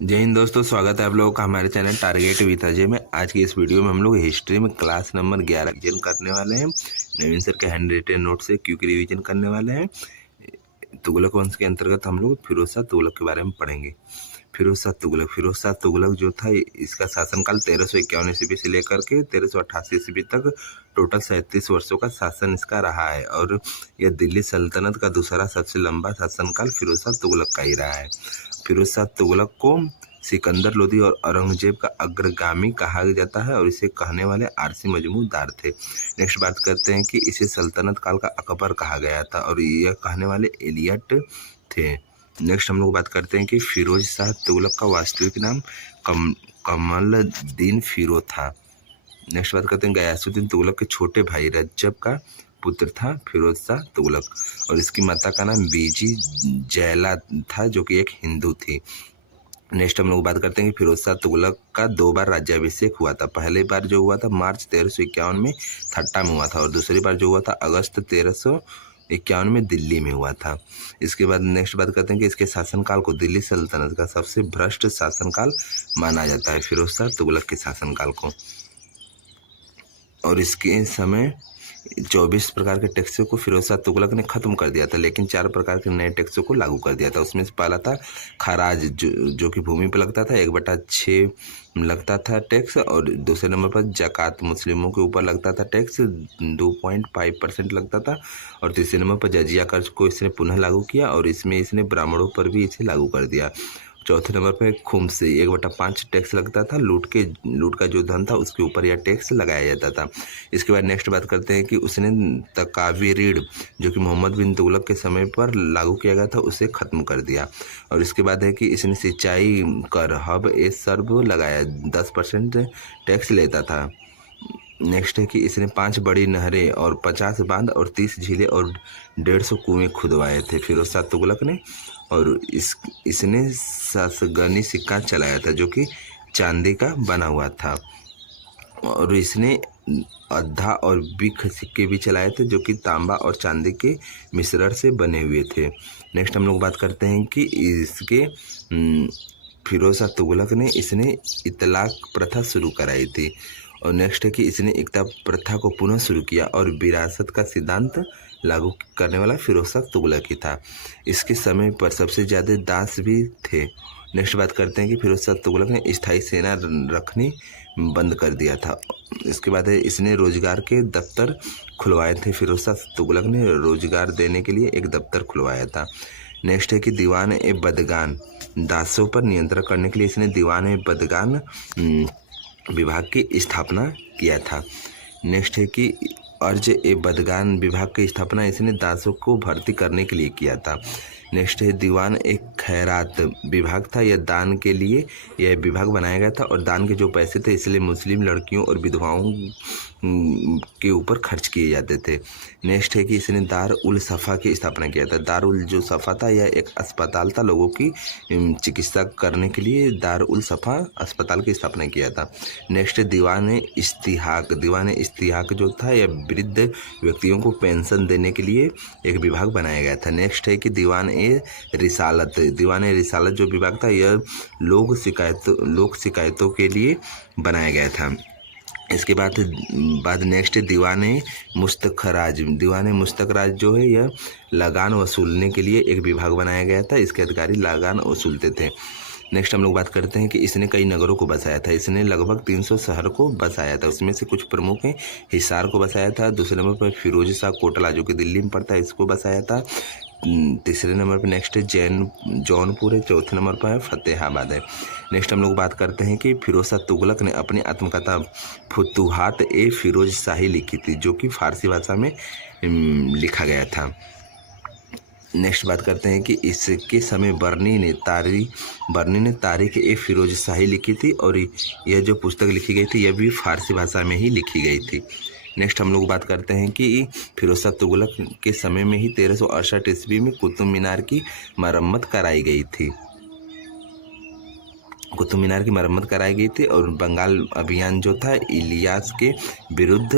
जय हिंद दोस्तों, स्वागत है आप लोगों का हमारे चैनल टारगेट विद अजय में। आज की इस वीडियो में हम लोग हिस्ट्री में क्लास नंबर 11 रिविजन करने वाले हैं। नवीन सर के हैंड रिटेन नोट से क्विक रिवीजन करने वाले हैं। तुगलक वंश के अंतर्गत हम लोग फिरोज शाह तुगलक के बारे में पढ़ेंगे। फिरोज शाह तुगलक जो था, इसका शासनकाल 1351 ईस्वी से लेकर के 1388 ईस्वी तक टोटल 37 वर्षों का शासन इसका रहा है और यह दिल्ली सल्तनत का दूसरा सबसे लंबा शासनकाल फिरोज शाह तुगलक का ही रहा है। फिरोज शाह तुगलक को सिकंदर लोदी और औरंगजेब का अग्रगामी कहा जाता है और इसे कहने वाले आरसी मजमूदार थे। नेक्स्ट बात करते हैं कि इसे सल्तनत काल का अकबर कहा गया था और यह कहने वाले एलियट थे। नेक्स्ट हम लोग बात करते हैं कि फिरोज शाह तुगलक का वास्तविक नाम कमलद्दीन फिरोज था। नेक्स्ट बात करते हैं गयासुद्दीन तुगलक के छोटे भाई रज्जब का पुत्र था फिरोज शाह तुगलक और इसकी माता का नाम बीजी जैला था जो कि एक हिंदू थी। नेक्स्ट हम लोग बात करते हैं कि फिरोज शाह तुगलक का 2 बार राज्याभिषेक हुआ था। पहली बार जो हुआ था मार्च 1351 में ठट्टा में हुआ था और दूसरी बार जो हुआ था अगस्त 1351 में दिल्ली में हुआ था। इसके बाद नेक्स्ट बात करते हैं कि इसके शासनकाल को दिल्ली सल्तनत का सबसे भ्रष्ट शासनकाल माना जाता है, फिरोज शाह तुगलक के शासनकाल को। और इसके समय 24 प्रकार के टैक्सों को फिरोज शाह तुगलक ने खत्म कर दिया था, लेकिन 4 प्रकार के नए टैक्सों को लागू कर दिया था। उसमें से पहला था खराज, जो कि भूमि पर लगता था, 1/6 लगता था टैक्स। और दूसरे नंबर पर जकात, मुस्लिमों के ऊपर लगता था टैक्स, 2.5% लगता था। और तीसरे नंबर पर जजिया कर्ज को इसने पुनः लागू किया और इसमें इसने ब्राह्मणों पर भी इसे लागू कर दिया। चौथे नंबर पर खुम्स, 1/5 टैक्स लगता था। लूट का जो धन था उसके ऊपर यह टैक्स लगाया जाता था। इसके बाद नेक्स्ट बात करते हैं कि उसने तकावी ऋण, जो कि मोहम्मद बिन तुगलक के समय पर लागू किया गया था, उसे खत्म कर दिया। और इसके बाद है कि इसने सिंचाई कर हब ए सर्व लगाया, 10% टैक्स लेता था। नेक्स्ट है कि इसने 5 बड़ी नहरें और 50 बांध और 30 झीलें और 150 कुएं खुदवाए थे फिरोज शाह तुगलक ने। और इसने सासगनी सिक्का चलाया था जो कि चांदी का बना हुआ था। और इसने अद्धा और बिख सिक्के भी चलाए थे जो कि तांबा और चांदी के मिश्रण से बने हुए थे। नेक्स्ट हम लोग बात करते हैं कि इसके फिरोज शाह तुगलक ने इसने इतलाक प्रथा शुरू कराई थी। और नेक्स्ट है कि इसने एकता प्रथा को पुनः शुरू किया और विरासत का सिद्धांत लागू करने वाला फिरोज शाह तुगलक ही था। इसके समय पर सबसे ज़्यादा दास भी थे। नेक्स्ट बात करते हैं कि फिरोज शाह तुगलक ने स्थायी सेना रखनी बंद कर दिया था। इसके बाद है इसने रोजगार के दफ्तर खुलवाए थे। फिरोज शाह तुगलक ने रोजगार देने के लिए एक दफ्तर खुलवाया था। नेक्स्ट है कि दीवान ए बदगान, दासों पर नियंत्रण करने के लिए इसने दीवान ए बदगान विभाग की स्थापना किया था। नेक्स्ट है कि अर्ज ए बदगान विभाग की स्थापना इसने दासों को भर्ती करने के लिए किया था। नेक्स्ट है दीवान एक खैरात विभाग था, यह दान के लिए यह विभाग बनाया गया था और दान के जो पैसे थे इसलिए मुस्लिम लड़कियों और विधवाओं के ऊपर खर्च किए जाते थे। नेक्स्ट है कि इसने दार उल सफ़ा की स्थापना किया था। दार उल जो सफ़ा था यह एक अस्पताल था, लोगों की चिकित्सा करने के लिए दार उल सफ़ा अस्पताल की स्थापना किया था। नेक्स्ट दीवान इस्तिहाक जो था यह वृद्ध व्यक्तियों को पेंशन देने के लिए एक विभाग बनाया गया था। नेक्स्ट है कि दीवान ए रिसालत जो विभाग था यह लोक शिकायतों के लिए बनाया गया था। इसके बाद नेक्स्ट दीवान मुस्तखराज जो है यह लगान वसूलने के लिए एक विभाग बनाया गया था। इसके अधिकारी लगान वसूलते थे। नेक्स्ट हम लोग बात करते हैं कि इसने कई नगरों को बसाया था। इसने लगभग 300 शहर को बसाया था, उसमें से कुछ प्रमुख हैं। हिसार को बसाया था। दूसरे नंबर पर फिरोज शाह कोटला जो कि दिल्ली में पड़ता है, इसको बसाया था। तीसरे नंबर पर नेक्स्ट जौनपुर है। चौथे नंबर पर है फतेहाबाद है। नेक्स्ट हम लोग बात करते हैं कि फिरोज शाह तुगलक ने अपनी आत्मकथा फुतुहात ए फिरोज शाही लिखी थी जो कि फारसी भाषा में लिखा गया था। नेक्स्ट बात करते हैं कि इसके समय बर्नी ने तारीख ए फिरोज शाही लिखी थी और यह जो पुस्तक लिखी गई थी यह भी फारसी भाषा में ही लिखी गई थी। नेक्स्ट हम लोग बात करते हैं कि फिरोज शाह तुगलक के समय में ही 1368 ईस्वी में कुतुब मीनार की मरम्मत कराई गई थी। कुतुब मीनार की मरम्मत कराई गई थी और बंगाल अभियान जो था इलियास के विरुद्ध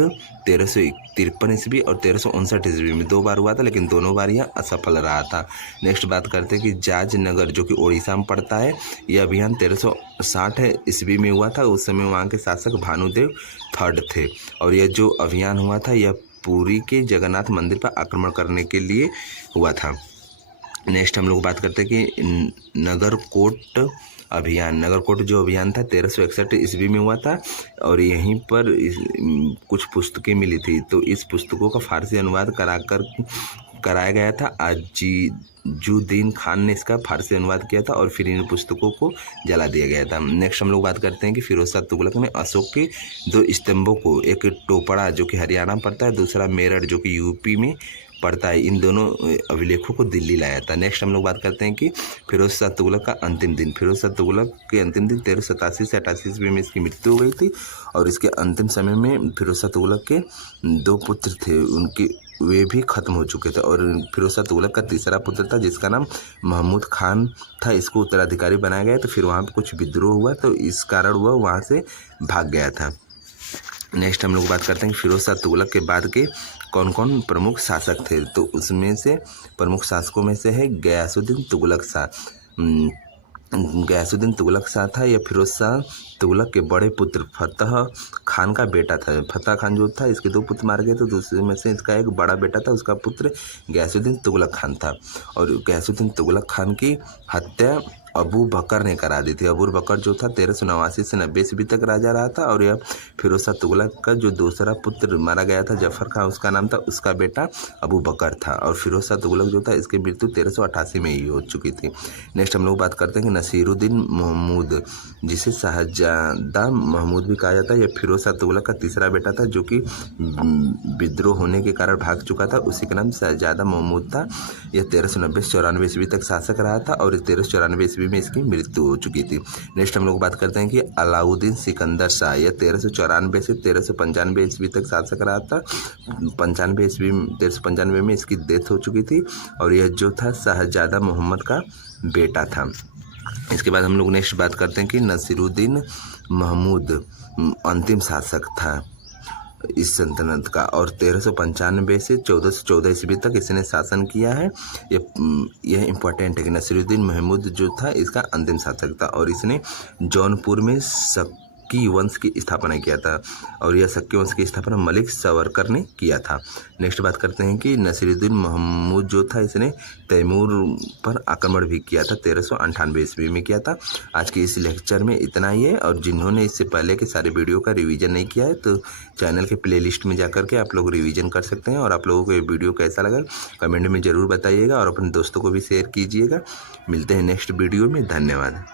1353 ईस्वी और 1359 ईस्वी में 2 बार हुआ था, लेकिन दोनों बार यह असफल रहा था। नेक्स्ट बात करते हैं कि जाज नगर जो कि उड़ीसा में पड़ता है, यह अभियान 1360 ईस्वी में हुआ था। उस समय वहाँ के शासक भानुदेव थर्ड थे और यह जो अभियान हुआ था यह पुरी के जगन्नाथ मंदिर पर आक्रमण करने के लिए हुआ था। नेक्स्ट हम लोग बात करते हैं कि नगरकोट अभियान। नगरकोट जो अभियान था 1361 ईस्वी में हुआ था और यहीं पर कुछ पुस्तकें मिली थी, तो इस पुस्तकों का फारसी अनुवाद कराया गया था। अजीजुद्दीन खान ने इसका फारसी अनुवाद किया था और फिर इन पुस्तकों को जला दिया गया था। नेक्स्ट हम लोग बात करते हैं कि फिरोज शाह तुगलक ने अशोक के 2 स्तंभों को, एक टोपड़ा जो कि हरियाणा में पड़ता है, दूसरा मेरठ जो कि यूपी में पड़ता है, इन दोनों अभिलेखों को दिल्ली लाया था। नेक्स्ट हम लोग बात करते हैं कि फिरोज शाह तुगलक का अंतिम दिन। फिरोज शाह तुगलक के अंतिम दिन 1387 से 88 ईस्वी में इसकी मृत्यु हो गई थी और इसके अंतिम समय में फिरोज शाह तुगलक के 2 पुत्र थे, उनके वे भी खत्म हो चुके थे और फिरोज शाह तुगलक का तीसरा पुत्र था जिसका नाम महमूद खान था, इसको उत्तराधिकारी बनाया गया। तो फिर वहाँ पर कुछ विद्रोह हुआ तो इस कारण वह वहाँ से भाग गया था। नेक्स्ट हम लोग बात करते हैं कि फिरोज शाह तुगलक के बाद के कौन कौन प्रमुख शासक थे, तो उसमें से प्रमुख शासकों में से है गयासुद्दीन तुगलक शाह। गयासुद्दीन तुगलक शाह था, यह फिरोज शाह तुगलक के बड़े पुत्र फतह खान का बेटा था। फतह खान जो था इसके 2 पुत्र मारे गए, तो दूसरे में से इसका एक बड़ा बेटा था, उसका पुत्र गयासुद्दीन तुगलक खान था और गयासुद्दीन तुगलक खान की हत्या अबू बकर ने करा दी थी। अबू बकर जो था 1389 से 90 ईस्वी तक राजा रहा था और यह फिरोज शाह तुगलक का जो दूसरा पुत्र मारा गया था जफर खान, उसका नाम था, उसका बेटा अबू बकर था और फिरोज शाह तुगलक जो था इसकी मृत्यु 1388 में ही हो चुकी थी। नेक्स्ट हम लोग बात करते हैं कि नसीरुद्दीन महमूद, जिसे शाहजादा महमूद भी कहा जाता है, यह फिरोज शाह तुगलक का तीसरा बेटा था जो कि विद्रोह होने के कारण भाग चुका था, उसी का नाम शाहजादा महमूद था। यह 1390 से 94 ईस्वी तक शासक रहा था और 1394 ईस्वी में इसकी मृत्यु हो चुकी थी। नेक्स्ट हम लोग बात करते हैं कि अलाउद्दीन सिकंदर शाह, यह 1394 से 1395 ईस्वी तक शासक रहा था। 1395 में इसकी डेथ हो चुकी थी और यह जो था शाहजादा मोहम्मद का बेटा था। इसके बाद हम लोग नेक्स्ट बात करते हैं कि नसीरुद्दीन महमूद अंतिम शासक था इस सल्तनत का और 1395 से 1414 ईस्वी तक इसने शासन किया है। यह इम्पोर्टेंट है कि नसीरुद्दीन महमूद जो था इसका अंतिम शासक था और इसने जौनपुर में शक्की वंश की स्थापना किया था और यह शक्की वंश की स्थापना मलिक सावरकर ने किया था। नेक्स्ट बात करते हैं कि नसीरुद्दीन महमूद जो था इसने तैमूर पर आक्रमण भी किया था, 1398 ईस्वी में किया था। आज के इस लेक्चर में इतना ही है और जिन्होंने इससे पहले के सारे वीडियो का रिवीजन नहीं किया है तो चैनल के प्लेलिस्ट में जाकर के आप लोग रिवीजन कर सकते हैं और आप लोगों को ये वीडियो कैसा लगा कमेंट में ज़रूर बताइएगा और अपने दोस्तों को भी शेयर कीजिएगा। मिलते हैं नेक्स्ट वीडियो में, धन्यवाद।